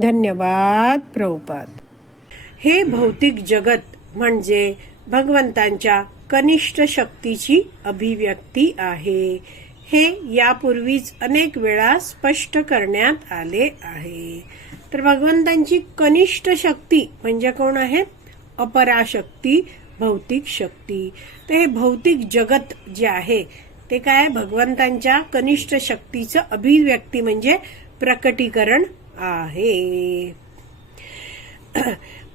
धन्यवाद प्रभुपाद. हे भौतिक जगत म्हणजे भगवंतांच्या कनिष्ठ शक्तीची अभिव्यक्ती आहे. हे यापूर्वीच अनेक वेळा स्पष्ट करण्यात आले आहे. तर भगवंतांची कनिष्ठ शक्ती म्हणजे कोण आहे? अपराशक्ती भौतिक शक्ती. तर हे भौतिक जगत जे आहे ते काय भगवंतांच्या कनिष्ठ शक्तीचं अभिव्यक्ती म्हणजे प्रकटीकरण आहे.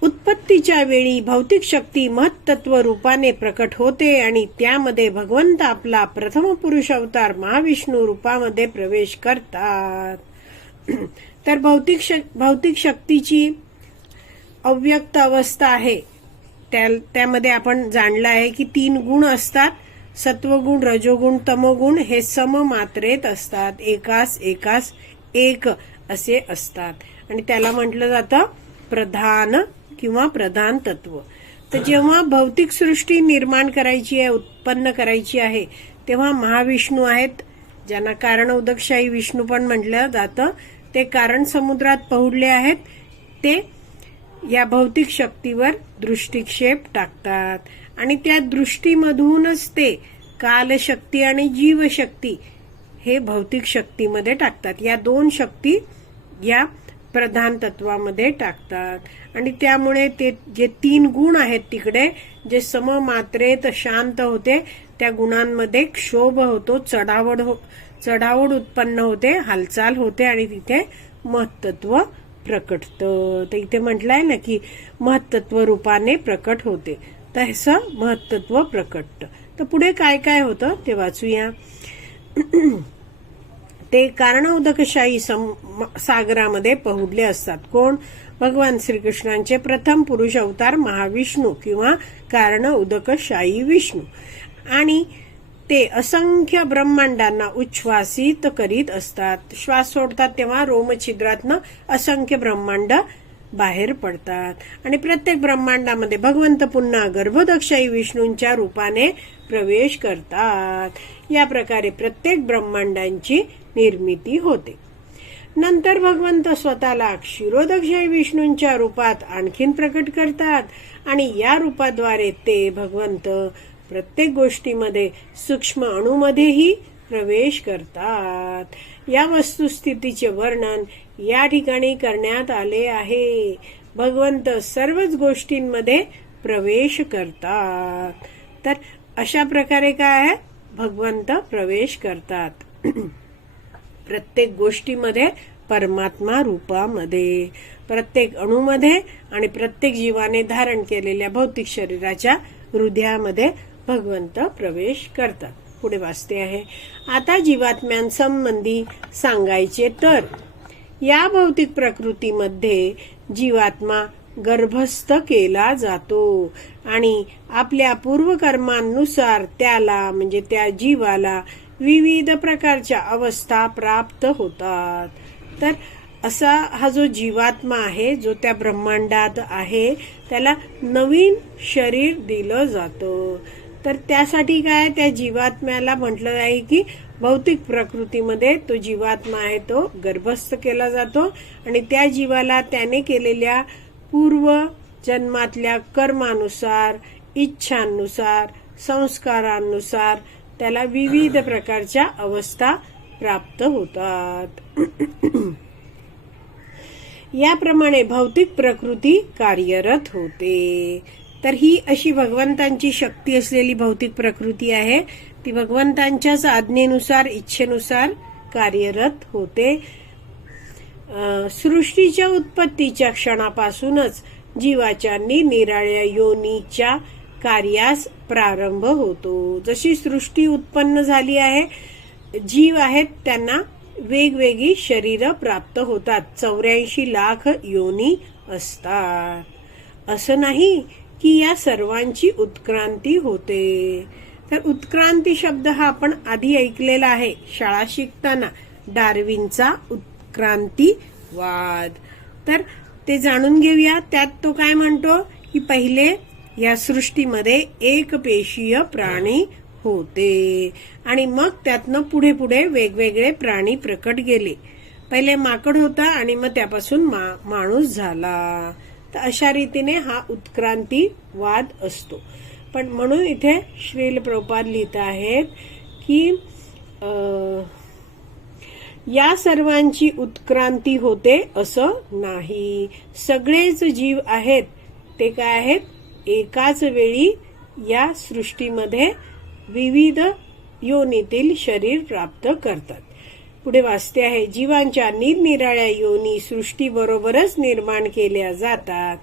उत्पत्तीच्या वेळी भौतिक शक्ती महत्त्व रूपाने प्रकट होते आणि त्यामध्ये भगवंत आपला प्रथम पुरुष अवतार महाविष्णू रूपामध्ये प्रवेश करतात. तर भौतिक शक भौतिक शक्तीची अव्यक्त अवस्था आहे. त्या त्यामध्ये आपण जाणलं आहे की तीन गुण असतात. सत्वगुण रजोगुण तमोगुण हे सममात्रेत असतात. एकास एकास एक असे असतात. आणि त्याला म्हटलं जातं प्रधान किंवा प्रधान तत्व. तर जेव्हा भौतिक सृष्टी निर्माण करायची आहे उत्पन्न करायची आहे तेव्हा महाविष्णू आहेत ज्यांना कारण उदकशाही विष्णू पण म्हटलं जातं. ते कारण समुद्रात पहुडले आहेत. ते या भौतिक शक्तीवर दृष्टिक्षेप टाकतात. आणि त्या दृष्टीमधूनच ते कालशक्ती आणि जीवशक्ती हे भौतिक शक्तीमध्ये टाकतात. या दोन शक्ती या प्रधान तत्वामध्ये टाकतात. आणि त्यामुळे ते जे तीन गुण आहेत तिकडे जे सममात्रेत शांत होते त्या गुणांमध्ये क्षोभ होतो चढावड हो चढावड उत्पन्न होते हालचाल होते आणि तिथे महत्त्व प्रकटतं. तर इथे म्हटलंय ना की महत्त्व रूपाने प्रकट होते. तसं महत्त्व प्रकट. तर पुढे काय काय होतं ते वाचूया. ते कारण उदकशाही सागरामध्ये पहुडले असतात. कोण? भगवान श्रीकृष्णांचे प्रथम पुरुष अवतार महाविष्णू किंवा कारण उदकशाही विष्णू. आणि ते असंख्य ब्रह्मांडांना उच्छ्वासित करीत असतात. श्वास सोडतात तेव्हा रोमछिद्रातनं असंख्य ब्रह्मांड बाहेर पडतात. आणि प्रत्येक ब्रह्मांडामध्ये भगवंत पुन्हा गर्भदक्षाई विष्णूंच्या रूपाने प्रवेश करतात. या प्रकारे प्रत्येक ब्रह्मांडांची निर्मिती होते. नंतर भगवंत स्वतःला क्षीरोदक्षाई विष्णूंच्या रूपात आणखीन प्रकट करतात आणि या रूपाद्वारे ते भगवंत प्रत्येक गोष्टीमध्ये सूक्ष्म अणूमध्येही प्रवेश करतात. या वस्तुस्थितीचे वर्णन या ठिकाणी करण्यात आले आहे. भगवंत सर्वच गोष्टींमध्ये प्रवेश करतात. तर अशा प्रकारे काय आहे? भगवंत प्रवेश करतात. प्रत्येक गोष्टीमध्ये परमात्मा रूपामध्ये प्रत्येक अणूमध्ये आणि प्रत्येक जीवाने धारण केलेल्या भौतिक शरीराच्या हृदयामध्ये भगवंत प्रवेश करतात. पुढे वाचते आहे. आता जीवात्म्यांसंबंधी सांगायचे तर या भौतिक प्रकृतीमध्ये जीवात्मा गर्भस्थ केला जातो. आणि आपल्या पूर्वकर्मांनुसार त्याला म्हणजे त्या जीवाला विविध प्रकारच्या अवस्था प्राप्त होतात. तर असा हा जो जीवात्मा आहे जो त्या ब्रह्मांडात आहे त्याला नवीन शरीर दिलं जातं. तर त्यासाठी काय त्या जीवात्म्याला म्हटलं आहे की भौतिक प्रकृतीमध्ये तो जीवात्मा आहे तो गर्भस्थ केला जातो. आणि त्या जीवाला त्याने केलेल्या पूर्व जन्मातल्या कर्मानुसार इच्छांनुसार संस्कारांनुसार त्याला विविध प्रकारच्या अवस्था प्राप्त होतात. याप्रमाणे भौतिक प्रकृती कार्यरत होते. तर ही अशी भगवंतांची शक्ती असलेली भौतिक प्रकृती आहे. ती भगवंतांच्याच आज्ञेनुसार इच्छेनुसार कार्यरत होते. सृष्टीच्या उत्पत्तीच्या क्षणापासूनच जीवाच्या निराळ्या योनीच्या कार्यास प्रारंभ होतो. जशी सृष्टी उत्पन्न झाली आहे जीव आहेत त्यांना वेगवेगळी शरीर प्राप्त होतात. चौऱ्याऐंशी लाख योनी असतात. असं नाही की या सर्वांची उत्क्रांती होते. तर उत्क्रांती शब्द हा आपण आधी ऐकलेला आहे. शाळा शिकताना डार्विनचा उत्क्रांतीवाद. तर ते जाणून घेऊया. त्यात तो काय म्हणतो? की पहिले या सृष्टीमध्ये एक पेशीय प्राणी होते. आणि मग त्यातनं पुढे पुढे वेगवेगळे प्राणी प्रकट गेले. पहिले माकड होता आणि मग त्यापासून मा, माणूस झाला. तर अशा रीतीने हा उत्क्रांतीवाद असतो. पण म्हणून इथे श्रील प्रभुपाद लिहित आहेत की या सर्वांची उत्क्रांती होते असं नाही. सगळेच जीव आहेत ते काय आहेत? एकाच वेळी या सृष्टीमध्ये विविध योनीतील शरीर प्राप्त करतात. पुढे वाचते आहे जीवांच्या निरनिराळ्या योनी सृष्टीबरोबरच निर्माण केल्या जातात.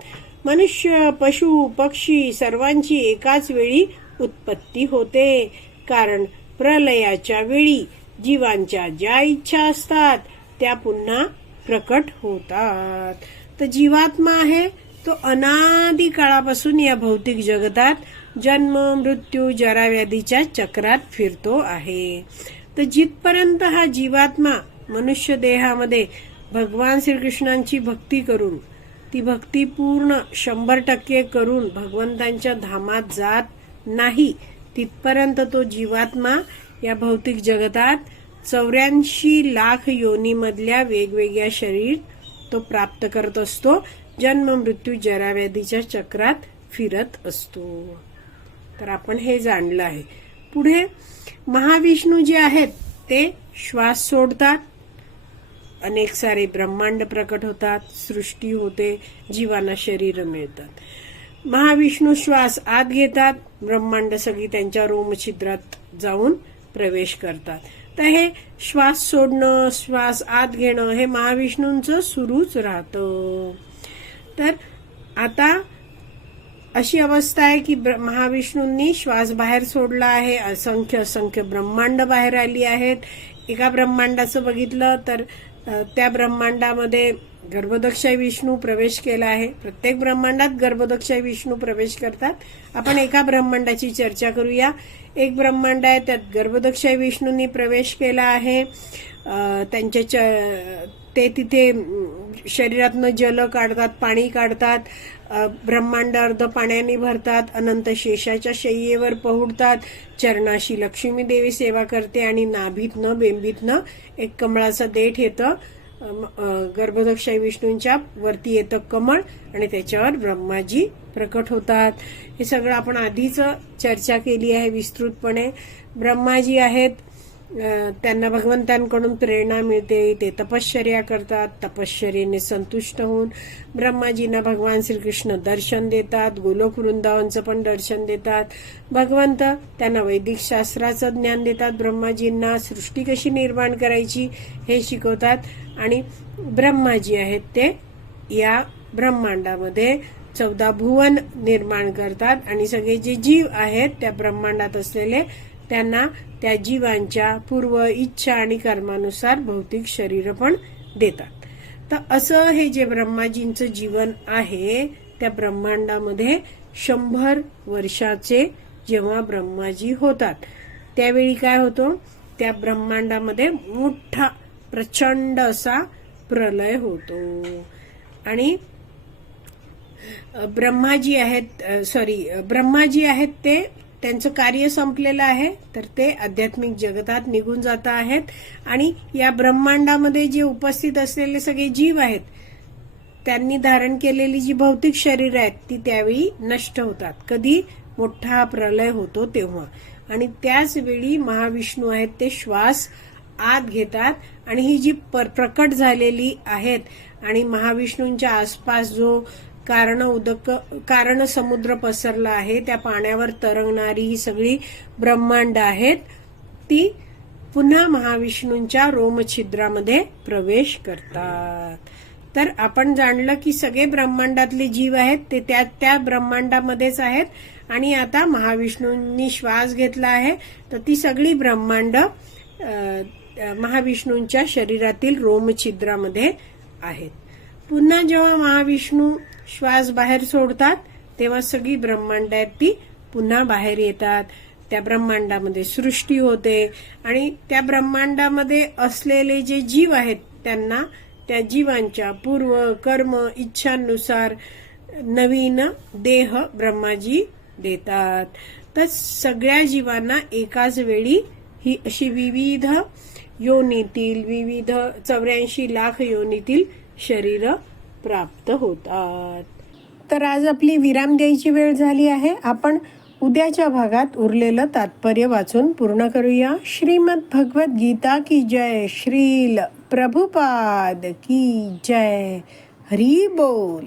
मनुष्य पशु पक्षी सर्वांची एकाच वेळी उत्पत्ती होते. कारण प्रलयाच्या वेळी जीवांच्या ज्या इच्छा असतात त्या पुन्हा प्रकट होतात. तर जीवात्मा आहे तो अनादी काळापासून या भौतिक जगतात जन्म मृत्यू जराव्याधीच्या चक्रात फिरतो आहे. तर जिथपर्यंत हा जीवात्मा मनुष्य देहामध्ये भगवान श्रीकृष्णांची भक्ती करून ती भक्ती पूर्ण शंभर टक्के करून भगवंतांच्या धामात जात नाही तिथपर्यंत तो जीवात्मा या भौतिक जगतात चौऱ्याऐंशी लाख योनीमधल्या वेगवेगळ्या शरीर तो प्राप्त करत असतो. जन्म मृत्यू जराव्याधीच्या चक्रात फिरत असतो. तर आपण हे जाणलं आहे. पुढे महाविष्णू जे आहेत ते श्वास सोडतात. अनेक सारे ब्रह्मांड प्रकट होतात सृष्टी होते जीवांना शरीर मिळतात. महाविष्णू श्वास आत घेतात ब्रह्मांड सगळी त्यांच्या रोमछिद्रात जाऊन प्रवेश करतात. तर हे श्वास सोडणं श्वास आत घेणं हे महाविष्णूंचं सुरूच राहतं. तर आता अशी अवस्था आहे की ब्र- महाविष्णूंनी श्वास बाहेर सोडला आहे. असंख्य असंख्य ब्रह्मांड बाहेर आली आहेत. एका ब्रह्मांडाचं बघितलं तर त्या ब्रह्मांडामध्ये गर्भदक्षाई विष्णू प्रवेश केला आहे. प्रत्येक ब्रह्मांडात गर्भदक्षय विष्णू प्रवेश करतात. आपण एका ब्रह्मांडाची चर्चा करूया. एक ब्रह्मांड आहे त्यात गर्भदक्षाई विष्णूंनी प्रवेश केला आहे. त्यांचे त्यांच्या च- ते तिथे शरीरातनं जल काढतात पाणी काढतात ब्रह्मांड अर्ध पाण्याने भरतात अनंत शेषाच्या शय्येवर पहुडतात चरणाशी लक्ष्मी देवी सेवा करते आणि नाभीतनं बेंबीतनं एक कमळाचं देठ येतं अम, गर्भदक्षाई विष्णूंच्या वरती येतं कमळ आणि त्याच्यावर ब्रह्माजी प्रकट होतात. हे सगळं आपण आधीच चर्चा केली आहे विस्तृतपणे. ब्रह्माजी आहेत त्यांना भगवंतांकडून प्रेरणा मिळते ते तपश्चर्या करतात तपश्चर्येने संतुष्ट होऊन ब्रह्माजींना भगवान श्रीकृष्ण दर्शन देतात गोलोक वृंदावनचं पण दर्शन देतात. भगवंत त्यांना वैदिक शास्त्राचं ज्ञान देतात ब्रह्माजींना सृष्टी कशी निर्माण करायची हे शिकवतात आणि ब्रह्माजी आहेत ते या ब्रह्मांडामध्ये चौदा भुवन निर्माण करतात आणि सगळे जे जीव आहेत त्या ब्रह्मांडात असलेले त्यांना त्या जीवांच्या पूर्व इच्छा आणि कर्मानुसार भौतिक शरीर पण देतात. तर असं हे जे ब्रह्माजींचं जीवन आहे त्या ब्रह्मांडामध्ये शंभर वर्षाचे जेव्हा ब्रह्माजी होतात त्यावेळी काय होतो? त्या ब्रह्मांडामध्ये मोठा प्रचंड असा प्रलय होतो. आणि ब्रह्माजी आहेत सॉरी ब्रह्माजी आहेत ते त्यांचं कार्य संपलेलं आहे तर ते आध्यात्मिक जगतात निघून जात आहेत. आणि या ब्रह्मांडामध्ये जे उपस्थित असलेले सगळे जीव आहेत त्यांनी धारण केलेली जी भौतिक शरीर आहेत ती त्यावेळी नष्ट होतात. कधी? मोठा प्रलय होतो तेव्हा. आणि त्याच वेळी महाविष्णू आहेत ते श्वास आत घेतात. आणि ही जी पर- प्रकट झालेली आहेत आणि महाविष्णूंच्या आसपास जो कारण उदक कारण समुद्र पसरला आहे त्या पाण्यावर तरंगणारी ही सगळी ब्रह्मांड आहेत ती पुन्हा महाविष्णूंच्या रोमछिद्रामध्ये प्रवेश करतात. तर आपण जाणलं की सगळे ब्रह्मांडातले जीव आहेत ते त्या त्या ब्रह्मांडामध्येच आहेत आणि आता महाविष्णूंनी श्वास घेतला आहे तर ती सगळी ब्रह्मांड महाविष्णूंच्या शरीरातील रोमछिद्रामध्ये आहेत. पुन्हा जेव्हा महाविष्णू श्वास बाहेर सोडतात तेव्हा सगळी ब्रह्मांड आहेत ती पुन्हा बाहेर येतात. त्या ब्रह्मांडामध्ये सृष्टी होते आणि त्या ब्रह्मांडामध्ये असलेले जे जीव आहेत त्यांना त्या जीवांच्या पूर्व कर्म इच्छांनुसार नवीन देह ब्रह्माजी देतात. तर सगळ्या जीवांना एकाच वेळी ही अशी विविध योनीतील विविध चौऱ्याऐंशी लाख योनीतील शरीर प्राप्त होतात. तर आज आपली विराम द्यायची वेळ झाली आहे. आपण उद्याच्या भागात उरलेलं तात्पर्य वाचून पूर्ण करूया. श्रीमद भगवत गीता की जय. श्रील प्रभुपाद की जय. हरी बोल.